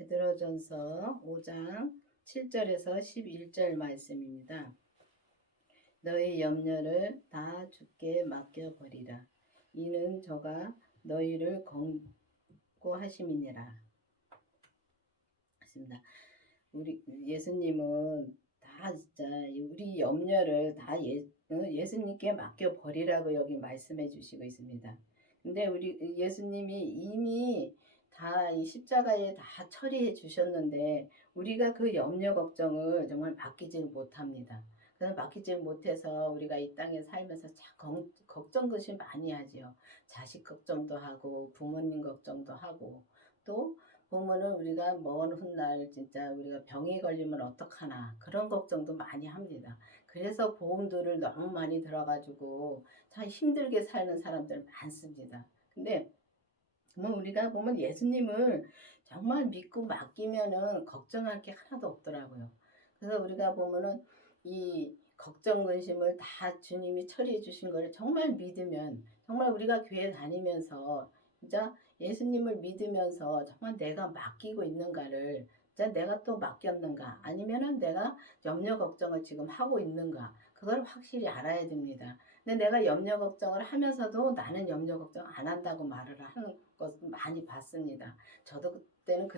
베드로전서 5장 7절에서 11절 말씀입니다. 너희 염려를 다 주께 맡겨버리라. 이는 저가 너희를 권고하심이니라. 맞습니다. 우리 예수님은 다 진짜 우리 염려를 다 예수님께 맡겨버리라고 여기 말씀해 주시고 있습니다. 근데 우리 예수님이 이미 다 이 십자가에 다 처리해 주셨는데 우리가 그 염려 걱정을 정말 맡기지 못합니다. 그래서 맡기지 못해서 우리가 이 땅에 살면서 참 걱정 것이 많이 하지요. 자식 걱정도 하고 부모님 걱정도 하고 또 보면은 우리가 먼 훗날 진짜 우리가 병에 걸리면 어떡하나 그런 걱정도 많이 합니다. 그래서 보험들을 너무 많이 들어가지고 참 힘들게 사는 사람들 많습니다. 근데 뭐 우리가 보면 예수님을 정말 믿고 맡기면은 걱정할 게 하나도 없더라고요. 그래서 우리가 보면은 이 걱정 근심을 다 주님이 처리해 주신 거를 정말 믿으면 정말 우리가 교회 다니면서 진짜 예수님을 믿으면서 정말 내가 맡기고 있는가를 진짜 내가 또 맡겼는가 아니면은 내가 염려 걱정을 지금 하고 있는가 그걸 확실히 알아야 됩니다. 근데 내가 염려 걱정을 하면서도 나는 염려 걱정 안 한다고 말을 하는 것을 많이 봤습니다. 저도 그때는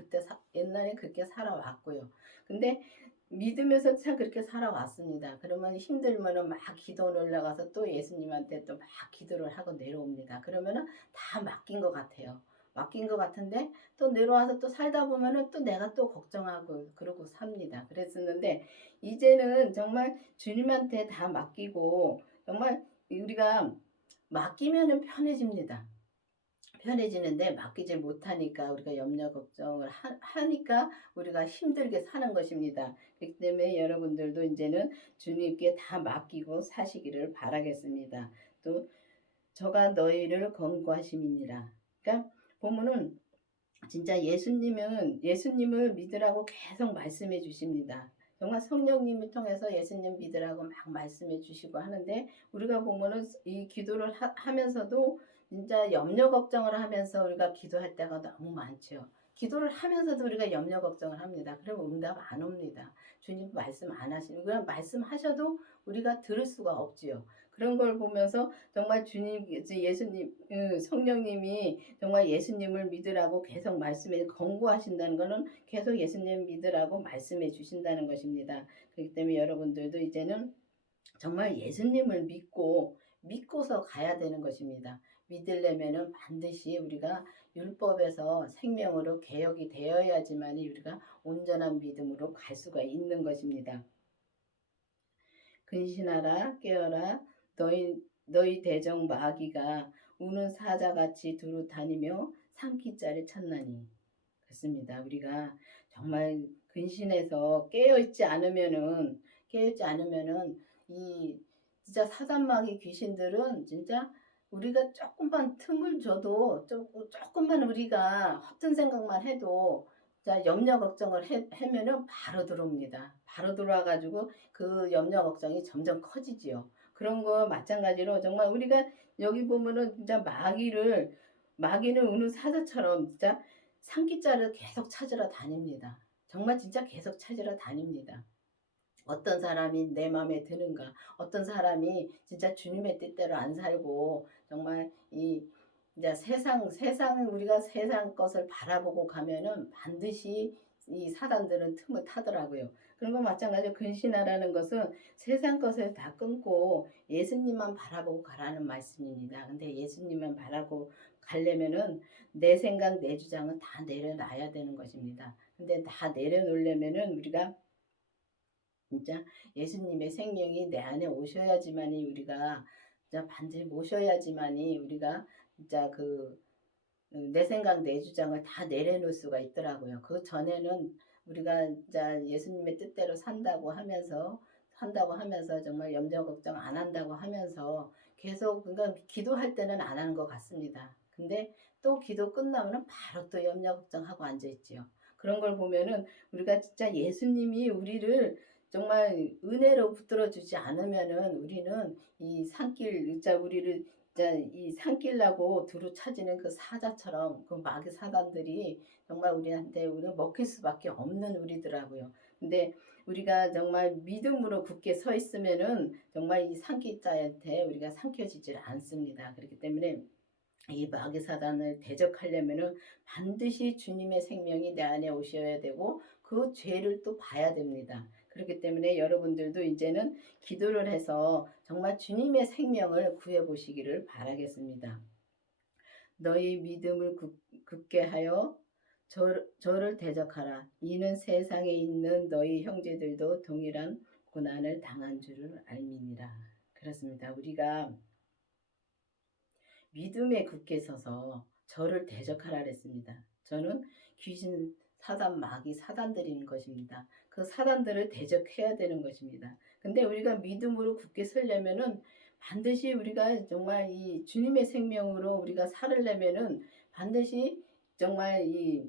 옛날에 그렇게 살아왔고요. 근데 믿으면서 참 그렇게 살아왔습니다. 그러면 힘들면은 막 기도를 올라가서 또 예수님한테 또 막 기도를 하고 내려옵니다. 그러면은 다 맡긴 것 같아요. 맡긴 것 같은데 또 내려와서 또 살다 보면은 또 내가 또 걱정하고 그러고 삽니다. 그랬었는데 이제는 정말 주님한테 다 맡기고 정말 우리가 맡기면은 편해집니다. 편해지는데 맡기질 못하니까 우리가 염려 걱정을 하니까 우리가 힘들게 사는 것입니다. 그렇기 때문에 여러분들도 이제는 주님께 다 맡기고 사시기를 바라겠습니다. 또 저가 너희를 권고하심이니라. 그러니까 보면은 진짜 예수님을 믿으라고 계속 말씀해 주십니다. 정말 성령님을 통해서 예수님 믿으라고 막 말씀해 주시고 하는데 우리가 보면은 이 기도를 하면서도 진짜 염려 걱정을 하면서 우리가 기도할 때가 너무 많죠. 기도를 하면서도 우리가 염려 걱정을 합니다. 그러면 응답 안 옵니다. 주님 말씀 안 하시는 그냥 말씀하셔도 우리가 들을 수가 없지요. 그런 걸 보면서 정말 예수님, 성령님이 정말 예수님을 믿으라고 계속 말씀해 권고하신다는 것은 계속 예수님 믿으라고 말씀해 주신다는 것입니다. 그렇기 때문에 여러분들도 이제는 정말 예수님을 믿고서 가야 되는 것입니다. 믿으려면은 반드시 우리가 율법에서 생명으로 개혁이 되어야지만 우리가 온전한 믿음으로 갈 수가 있는 것입니다. 근신하라 깨어라 너희 대적 마귀가 우는 사자같이 두루 다니며 삼키자를 찾나니. 그렇습니다. 우리가 정말 근신해서 깨어있지 않으면은 이 진짜 사단마귀 귀신들은 진짜 우리가 조금만 틈을 줘도 조금만 우리가 허튼 생각만 해도 자 염려 걱정을 하면은 바로 들어옵니다. 바로 들어와가지고 그 염려 걱정이 점점 커지지요. 그런 거 마찬가지로 정말 우리가 여기 보면은 진짜 마귀는 우는 사자처럼 진짜 산기자를 계속 찾으러 다닙니다. 정말 진짜 계속 찾으러 다닙니다. 어떤 사람이 내 마음에 드는가, 어떤 사람이 진짜 주님의 뜻대로 안 살고 정말 이 이제 우리가 세상 것을 바라보고 가면은 반드시 이 사단들은 틈을 타더라고요. 그런 거 마찬가지로 근신하라는 것은 세상 것을 다 끊고 예수님만 바라보고 가라는 말씀입니다. 근데 예수님만 바라고 가려면은 내 생각, 내 주장은 다 내려놔야 되는 것입니다. 근데 다 내려놓으려면은 우리가 진짜 예수님의 생명이 내 안에 오셔야지만이 우리가 진짜 반드시 모셔야지만이 우리가 진짜 내 생각 내 주장을 다 내려놓을 수가 있더라고요. 그 전에는 우리가 진짜 예수님의 뜻대로 산다고 하면서 정말 염려 걱정 안 한다고 하면서 계속 그러니까 기도할 때는 안 하는 것 같습니다. 근데 또 기도 끝나면은 바로 또 염려 걱정하고 앉아 있지요. 그런 걸 보면은 우리가 진짜 예수님이 우리를 정말 은혜로 붙들어 주지 않으면은 우리는 이 산길 진짜 우리를 진짜 이 산길라고 두루 찾이는 그 사자처럼 그 마귀 사단들이 정말 우리한테 우리가 먹힐 수밖에 없는 우리더라고요. 근데 우리가 정말 믿음으로 굳게 서 있으면은 정말 이 산길자한테 우리가 삼켜지질 않습니다. 그렇기 때문에 이 마귀 사단을 대적하려면은 반드시 주님의 생명이 내 안에 오셔야 되고 그 죄를 또 봐야 됩니다. 그렇기 때문에 여러분들도 이제는 기도를 해서 정말 주님의 생명을 구해 보시기를 바라겠습니다. 너희 믿음을 굳게 하여 저를 대적하라. 이는 세상에 있는 너희 형제들도 동일한 고난을 당한 줄을 알미니라. 그렇습니다. 우리가 믿음에 굳게 서서 저를 대적하라 그랬습니다. 저는 귀신 사단 마귀 사단들인 것입니다. 그 사단들을 대적해야 되는 것입니다. 근데 우리가 믿음으로 굳게 서려면은 반드시 우리가 정말 이 주님의 생명으로 우리가 살으려면은 반드시 정말 이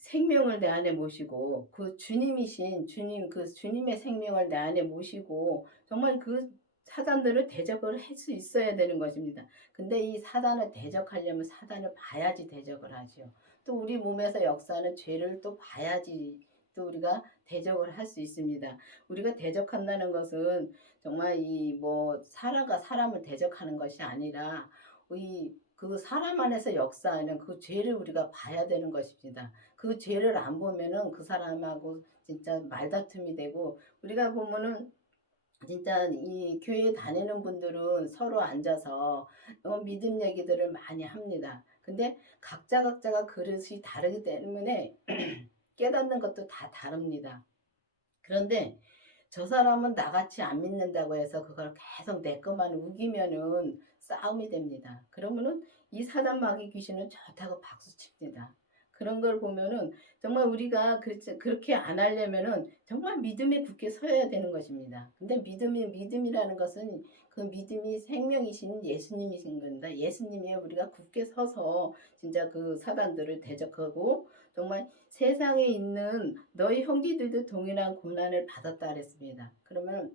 생명을 내 안에 모시고 그 주님이신 주님 그 주님의 생명을 내 안에 모시고 정말 그 사단들을 대적을 할 수 있어야 되는 것입니다. 근데 이 사단을 대적하려면 사단을 봐야지 대적을 하지요. 또 우리 몸에서 역사하는 죄를 또 봐야지 또 우리가 대적을 할 수 있습니다. 우리가 대적한다는 것은 정말 이 뭐 사람과 사람을 대적하는 것이 아니라 이 그 사람 안에서 역사하는 그 죄를 우리가 봐야 되는 것입니다. 그 죄를 안 보면은 그 사람하고 진짜 말다툼이 되고 우리가 보면은 진짜 이 교회 다니는 분들은 서로 앉아서 믿음 얘기들을 많이 합니다. 근데 각자가 그릇이 다르기 때문에 깨닫는 것도 다 다릅니다. 그런데 저 사람은 나같이 안 믿는다고 해서 그걸 계속 내 것만 우기면은 싸움이 됩니다. 그러면은 이 사단 마귀 귀신은 좋다고 박수 칩니다. 그런 걸 보면은 정말 우리가 그렇게 안 하려면은 정말 믿음에 굳게 서야 되는 것입니다. 근데 믿음이라는 것은 그 믿음이 생명이신 예수님이신 겁니다. 예수님이 우리가 굳게 서서 진짜 그 사단들을 대적하고 정말 세상에 있는 너희 형제들도 동일한 고난을 받았다 그랬습니다. 그러면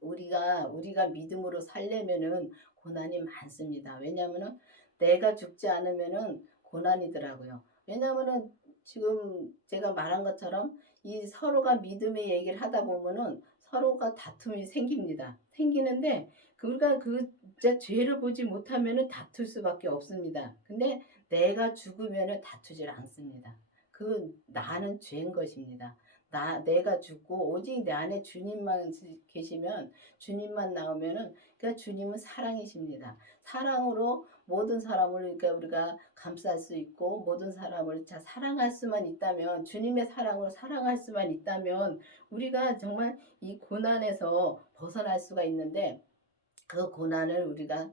우리가 믿음으로 살려면은 고난이 많습니다. 왜냐하면은 내가 죽지 않으면은 고난이더라고요. 왜냐하면은 지금 제가 말한 것처럼 이 서로가 믿음의 얘기를 하다 보면은 서로가 다툼이 생깁니다. 생기는데 우리가 그 진짜 죄를 보지 못하면은 다툴 수밖에 없습니다. 근데 내가 죽으면은 다투질 않습니다. 그 나는 죄인 것입니다. 내가 죽고 오직 내 안에 주님만 계시면 주님만 나오면은 그러니까 주님은 사랑이십니다. 사랑으로 모든 사람을 그러니까 우리가 감쌀 수 있고 모든 사람을 사랑할 수만 있다면 주님의 사랑으로 사랑할 수만 있다면 우리가 정말 이 고난에서 벗어날 수가 있는데 그 고난을 우리가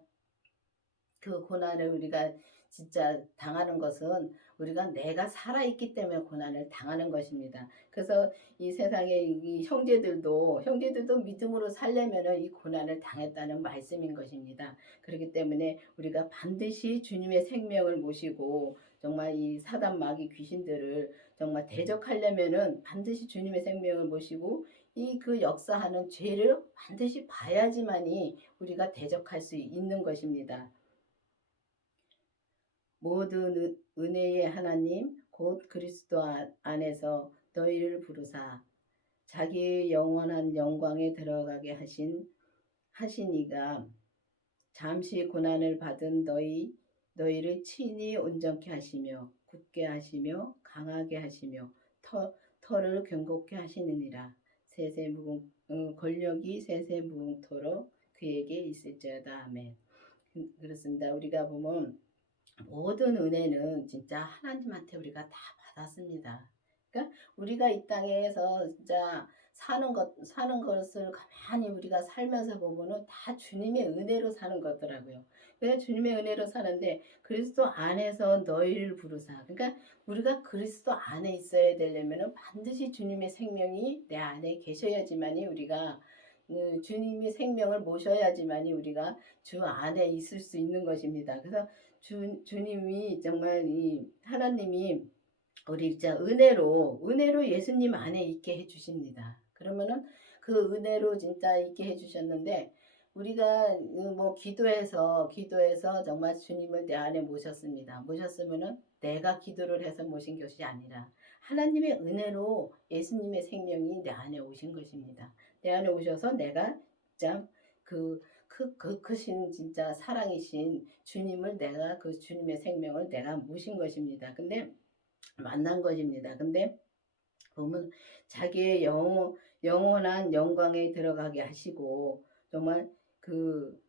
진짜 당하는 것은 우리가 내가 살아있기 때문에 고난을 당하는 것입니다. 그래서 이 세상에 이 형제들도 믿음으로 살려면은 이 고난을 당했다는 말씀인 것입니다. 그렇기 때문에 우리가 반드시 주님의 생명을 모시고 정말 이 사단 마귀 귀신들을 정말 대적하려면은 반드시 주님의 생명을 모시고 이 그 역사하는 죄를 반드시 봐야지만이 우리가 대적할 수 있는 것입니다. 모든 은혜의 하나님 곧 그리스도 안에서 너희를 부르사 자기의 영원한 영광에 들어가게 하시니가 잠시 고난을 받은 너희를 친히 온전케 하시며 굳게 하시며 강하게 하시며 터를 견고케 하시느니라. 권력이 세세무궁토록 그에게 있을지어다. 아멘. 그렇습니다. 우리가 보면 모든 은혜는 진짜 하나님한테 우리가 다 받았습니다. 그러니까 우리가 이 땅에서 진짜 사는 것을 가만히 우리가 살면서 보면은 다 주님의 은혜로 사는 거더라고요. 그래서 주님의 은혜로 사는데 그리스도 안에서 너희를 부르사. 그러니까 우리가 그리스도 안에 있어야 되려면은 반드시 주님의 생명이 내 안에 계셔야지만이 우리가 주님의 생명을 모셔야지만이 우리가 주 안에 있을 수 있는 것입니다. 그래서 주님이 정말 이 하나님이 우리 진짜 은혜로 예수님 안에 있게 해주십니다. 그러면은 그 은혜로 진짜 있게 해주셨는데 우리가 뭐 기도해서 정말 주님을 내 안에 모셨습니다. 모셨으면은 내가 기도를 해서 모신 것이 아니라 하나님의 은혜로 예수님의 생명이 내 안에 오신 것입니다. 내 안에 오셔서 내가 진짜 그 크신 진짜 사랑이신 주님을 내가 그 주님의 생명을 내가 모신 것입니다. 근데 만난 것입니다. 근데 보면 자기의 영원한 영광에 들어가게 하시고 정말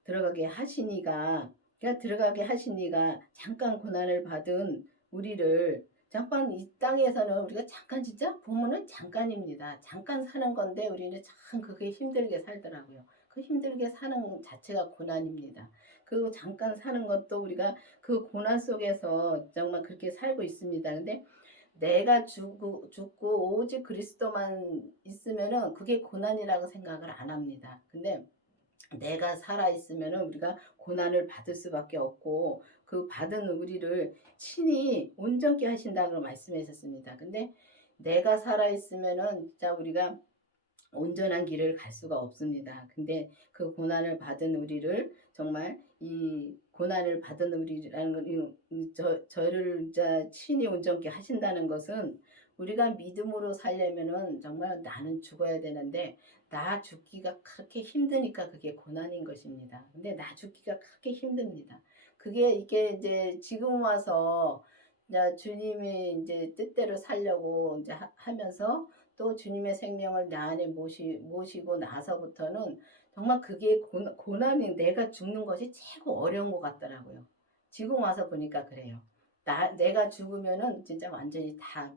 들어가게 하시니가 그러니까 들어가게 하시니가 잠깐 고난을 받은 우리를 잠깐 이 땅에서는 우리가 잠깐 진짜 보면은 잠깐입니다. 잠깐 사는 건데 우리는 참 그게 힘들게 살더라고요. 그 힘들게 사는 자체가 고난입니다. 그 잠깐 사는 것도 우리가 그 고난 속에서 정말 그렇게 살고 있습니다. 근데 내가 죽고 오직 그리스도만 있으면은 그게 고난이라고 생각을 안 합니다. 근데 내가 살아 있으면은 우리가 고난을 받을 수밖에 없고 그 받은 우리를 친히 온전케 하신다고 말씀하셨습니다. 근데 내가 살아 있으면은 진짜 우리가 온전한 길을 갈 수가 없습니다. 근데 그 고난을 받은 우리를 정말 이 고난을 받은 우리라는 건 저를 친히 온전케 하신다는 것은 우리가 믿음으로 살려면은 정말 나는 죽어야 되는데 나 죽기가 그렇게 힘드니까 그게 고난인 것입니다. 근데 나 죽기가 그렇게 힘듭니다. 그게 이게 이제 지금 와서 이제 주님이 이제 뜻대로 살려고 이제 하면서 또 주님의 생명을 내 안에 모시고 나서부터는 정말 그게 고난이 내가 죽는 것이 최고 어려운 것 같더라고요. 지금 와서 보니까 그래요. 내가 죽으면은 진짜 완전히 다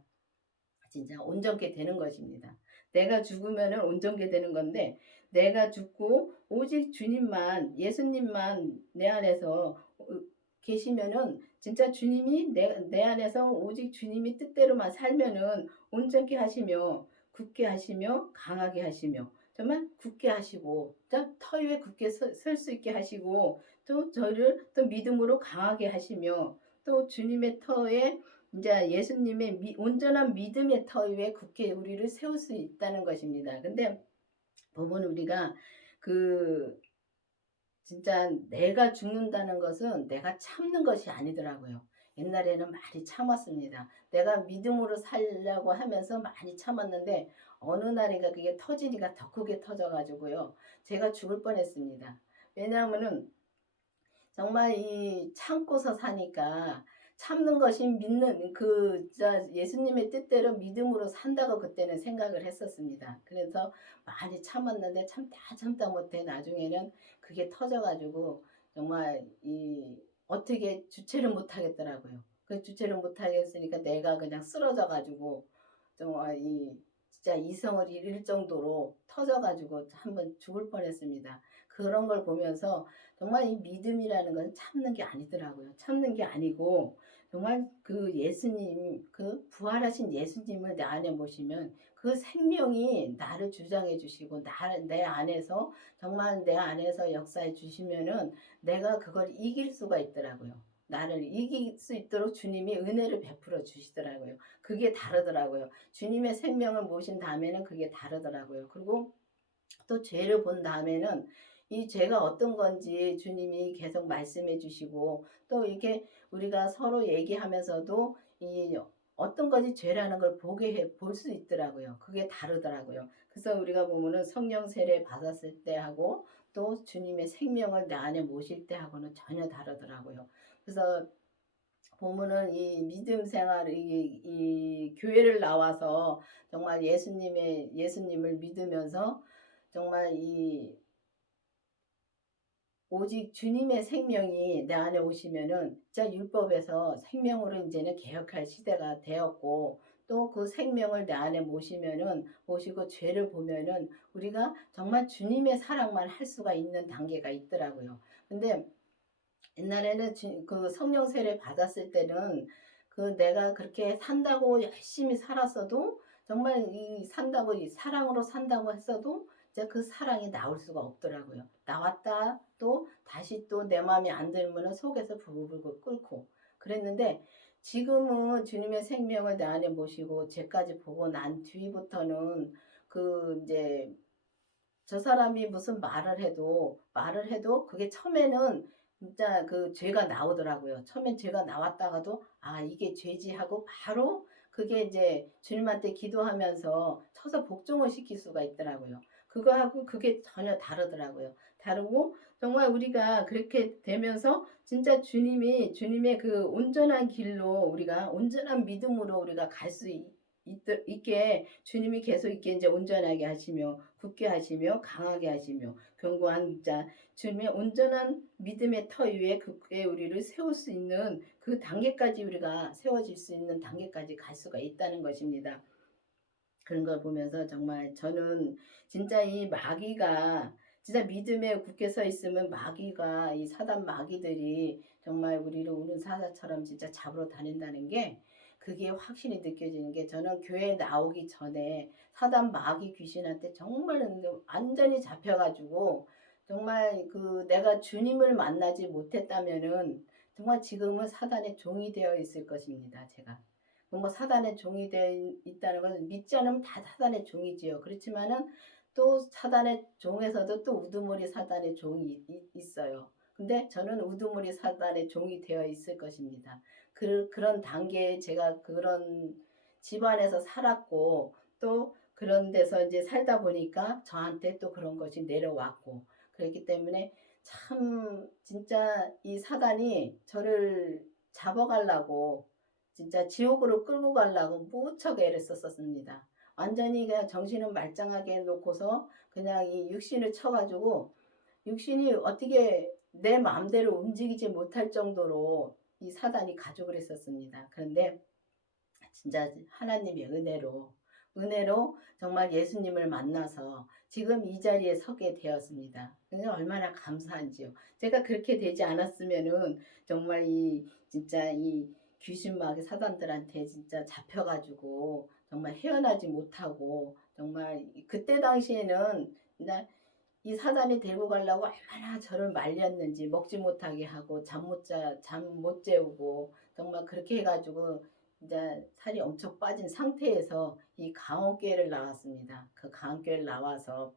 진짜 온전케 되는 것입니다. 내가 죽으면은 온전케 되는 건데 내가 죽고 오직 주님만 예수님만 내 안에서 계시면은 진짜 주님이 내 안에서 오직 주님이 뜻대로만 살면은 온전케 하시며 굳게 하시며 강하게 하시며 정말 굳게 하시고 터 위에 굳게 설 수 있게 하시고 또 저를 또 믿음으로 강하게 하시며 또 주님의 터에 이제 예수님의 온전한 믿음의 터 위에 굳게 우리를 세울 수 있다는 것입니다. 근데 보면 우리가 그 진짜 내가 죽는다는 것은 내가 참는 것이 아니더라고요. 옛날에는 많이 참았습니다. 내가 믿음으로 살려고 하면서 많이 참았는데 어느 날인가 그게 터지니까 더 크게 터져가지고요. 제가 죽을 뻔했습니다. 왜냐하면은 정말 이 참고서 사니까 참는 것이 믿는 예수님의 뜻대로 믿음으로 산다고 그때는 생각을 했었습니다. 그래서 많이 참았는데 참다 못해 나중에는 그게 터져가지고 정말 어떻게 주체를 못 하겠더라고요. 그 주체를 못 하겠으니까 내가 그냥 쓰러져 가지고 정말 진짜 이성을 잃을 정도로 터져가지고 한번 죽을 뻔했습니다. 그런 걸 보면서 정말 이 믿음이라는 건 참는 게 아니더라고요. 참는 게 아니고 정말 그 예수님 그 부활하신 예수님을 내 안에 모시면 그 생명이 나를 주장해 주시고 내 안에서 정말 내 안에서 역사해 주시면은 내가 그걸 이길 수가 있더라고요. 나를 이길 수 있도록 주님이 은혜를 베풀어 주시더라고요. 그게 다르더라고요. 주님의 생명을 모신 다음에는 그게 다르더라고요. 그리고 또 죄를 본 다음에는 이 죄가 어떤 건지 주님이 계속 말씀해 주시고 또 이렇게 우리가 서로 얘기하면서도 이 어떤 것이 죄라는 걸 볼 수 있더라고요. 그게 다르더라고요. 그래서 우리가 보면은 성령 세례 받았을 때 하고 또 주님의 생명을 내 안에 모실 때 하고는 전혀 다르더라고요. 그래서 보면은 이 믿음 생활 이 교회를 나와서 정말 예수님을 믿으면서 정말 오직 주님의 생명이 내 안에 오시면은 진짜 율법에서 생명으로 이제는 개혁할 시대가 되었고 또 그 생명을 내 안에 모시고 죄를 보면은 우리가 정말 주님의 사랑만 할 수가 있는 단계가 있더라고요. 근데 옛날에는 그 성령 세례 받았을 때는 그 내가 그렇게 산다고 열심히 살았어도 정말 산다고 사랑으로 산다고 했어도 이제 그 사랑이 나올 수가 없더라고요. 나왔다 또 다시 또 내 마음에 안 들면은 속에서 부글부글 끓고 그랬는데 지금은 주님의 생명을 내 안에 모시고 죄까지 보고 난 뒤부터는 그 이제 저 사람이 무슨 말을 해도 그게 처음에는 진짜 그 죄가 나오더라고요. 처음엔 죄가 나왔다가도 '아 이게 죄지.' 하고 바로 그게 이제 주님한테 기도하면서 쳐서 복종을 시킬 수가 있더라고요. 그거하고 그게 전혀 다르더라고요. 다르고 정말 우리가 그렇게 되면서 진짜 주님의 그 온전한 길로 우리가 온전한 믿음으로 우리가 갈 수 있게 주님이 계속 있게 이제 온전하게 하시며 굳게 하시며 강하게 하시며 견고한 자 주님의 온전한 믿음의 터 위에 굳게 우리를 세울 수 있는 그 단계까지 우리가 세워질 수 있는 단계까지 갈 수가 있다는 것입니다. 그런 걸 보면서 정말 저는 진짜 이 마귀가 진짜 믿음에 굳게 서 있으면 마귀가 이 사단 마귀들이 정말 우리를 우는 사자처럼 진짜 잡으러 다닌다는 게 그게 확실히 느껴지는 게 저는 교회 나오기 전에 사단 마귀 귀신한테 정말 완전히 잡혀가지고 정말 그 내가 주님을 만나지 못했다면은 정말 지금은 사단의 종이 되어 있을 것입니다. 제가. 뭔가 사단의 종이 되어 있다는 것은 믿지 않으면 다 사단의 종이지요. 그렇지만은 또 사단의 종에서도 또 우두머리 사단의 종이 있어요. 근데 저는 우두머리 사단의 종이 되어 있을 것입니다. 그런 단계에 제가 그런 집안에서 살았고 또 그런 데서 이제 살다 보니까 저한테 또 그런 것이 내려왔고 그렇기 때문에 참 진짜 이 사단이 저를 잡아가려고 진짜 지옥으로 끌고 가려고 무척 애를 썼었습니다. 완전히 그냥 정신을 말짱하게 놓고서 그냥 이 육신을 쳐가지고 육신이 어떻게 내 마음대로 움직이지 못할 정도로 이 사단이 가족을 했었습니다. 그런데 진짜 하나님의 은혜로 정말 예수님을 만나서 지금 이 자리에 서게 되었습니다. 얼마나 감사한지요. 제가 그렇게 되지 않았으면은 정말 이 진짜 이 귀신마귀 사단들한테 진짜 잡혀가지고 정말 헤어나지 못하고 정말 그때 당시에는 이 사단이 데리고 가려고 얼마나 저를 말렸는지 먹지 못하게 하고 잠 못 재우고 정말 그렇게 해가지고 이제 살이 엄청 빠진 상태에서 이 강원교회를 나왔습니다. 그 강원교회를 나와서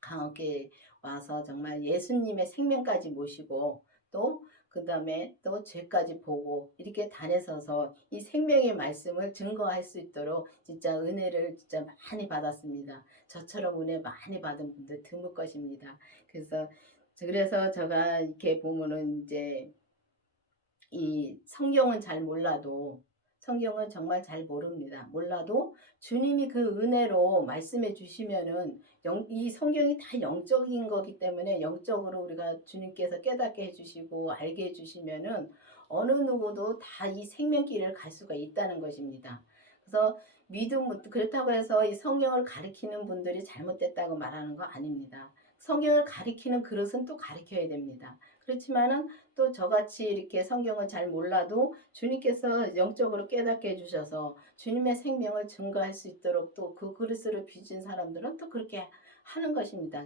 강원교회 와서 정말 예수님의 생명까지 모시고 또 그다음에 또 죄까지 보고 이렇게 다녀서서 이 생명의 말씀을 증거할 수 있도록 진짜 은혜를 진짜 많이 받았습니다. 저처럼 은혜 많이 받은 분들 드물 것입니다. 그래서 제가 이렇게 보면은 이제 이 성경은 정말 잘 모릅니다. 몰라도 주님이 그 은혜로 말씀해 주시면은 이 성경이 다 영적인 거기 때문에 영적으로 우리가 주님께서 깨닫게 해주시고 알게 해주시면은 어느 누구도 다 이 생명길을 갈 수가 있다는 것입니다. 그래서 그렇다고 해서 이 성경을 가리키는 분들이 잘못됐다고 말하는 거 아닙니다. 성경을 가리키는 그릇은 또 가리켜야 됩니다. 그렇지만은 또 저같이 이렇게 성경을 잘 몰라도 주님께서 영적으로 깨닫게 해주셔서 주님의 생명을 증거할 수 있도록 또 그 그릇을 빚은 사람들은 또 그렇게 하는 것입니다.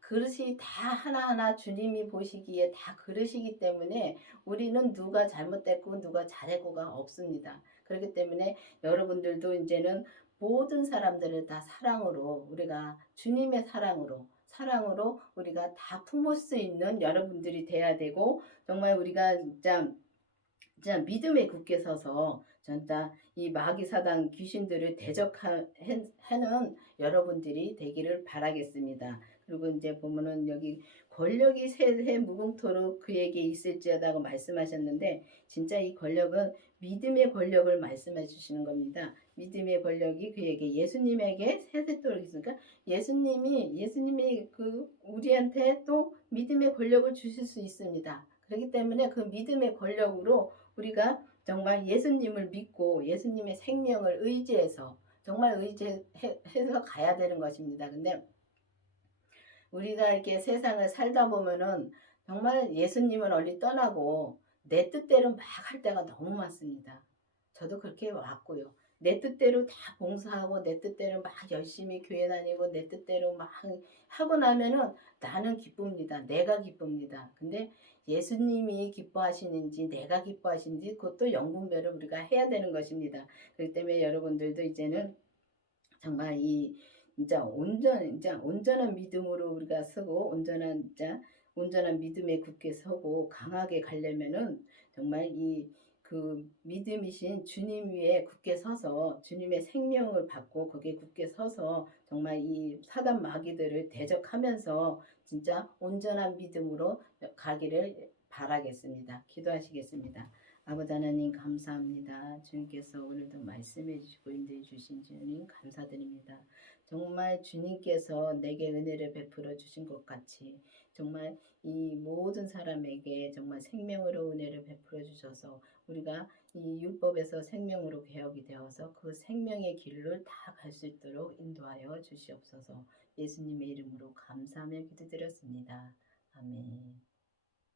그릇이 다 하나하나 주님이 보시기에 다 그릇이기 때문에 우리는 누가 잘못됐고 누가 잘했고가 없습니다. 그렇기 때문에 여러분들도 이제는 모든 사람들을 다 사랑으로 우리가 주님의 사랑으로 우리가 다 품을 수 있는 여러분들이 돼야 되고 정말 우리가 진짜 믿음에 굳게 서서 진짜 이 마귀 사단 귀신들을 대적하는 여러분들이 되기를 바라겠습니다. 그리고 이제 보면은 여기 권력이 새 무궁토록 그에게 있을지어다고 말씀하셨는데 진짜 이 권력은 믿음의 권력을 말씀해 주시는 겁니다. 믿음의 권력이 그에게 예수님에게 세세토록 있으니까 예수님이 그 우리한테 또 믿음의 권력을 주실 수 있습니다. 그렇기 때문에 그 믿음의 권력으로 우리가 정말 예수님을 믿고 예수님의 생명을 의지해서 정말 의지해서 가야 되는 것입니다. 근데 우리가 이렇게 세상을 살다 보면은 정말 예수님을 얼리 떠나고 내 뜻대로 막 할 때가 너무 많습니다. 저도 그렇게 왔고요. 내 뜻대로 다 봉사하고 내 뜻대로 막 열심히 교회 다니고 내 뜻대로 막 하고 나면은 나는 기쁩니다. 내가 기쁩니다. 근데 예수님이 기뻐하시는지 내가 기뻐하시는지 그것도 영분별을 우리가 해야 되는 것입니다. 그렇기 때문에 여러분들도 이제는 정말 온전한 믿음으로 우리가 서고 온전한 믿음에 굳게 서고 강하게 가려면은 정말 그 믿음이신 주님 위에 굳게 서서 주님의 생명을 받고 거기에 굳게 서서 정말 이 사단 마귀들을 대적하면서 진짜 온전한 믿음으로 가기를 바라겠습니다. 기도하시겠습니다. 아버지 하나님 감사합니다. 주님께서 오늘도 말씀해 주시고 인도해 주신 주님 감사드립니다. 정말 주님께서 내게 은혜를 베풀어 주신 것 같이 정말 이 모든 사람에게 정말 생명으로 은혜를 베풀어 주셔서 우리가 이 율법에서 생명으로 개혁이 되어서 그 생명의 길을 다 갈 수 있도록 인도하여 주시옵소서. 예수님의 이름으로 감사하며 기도드렸습니다. 아멘.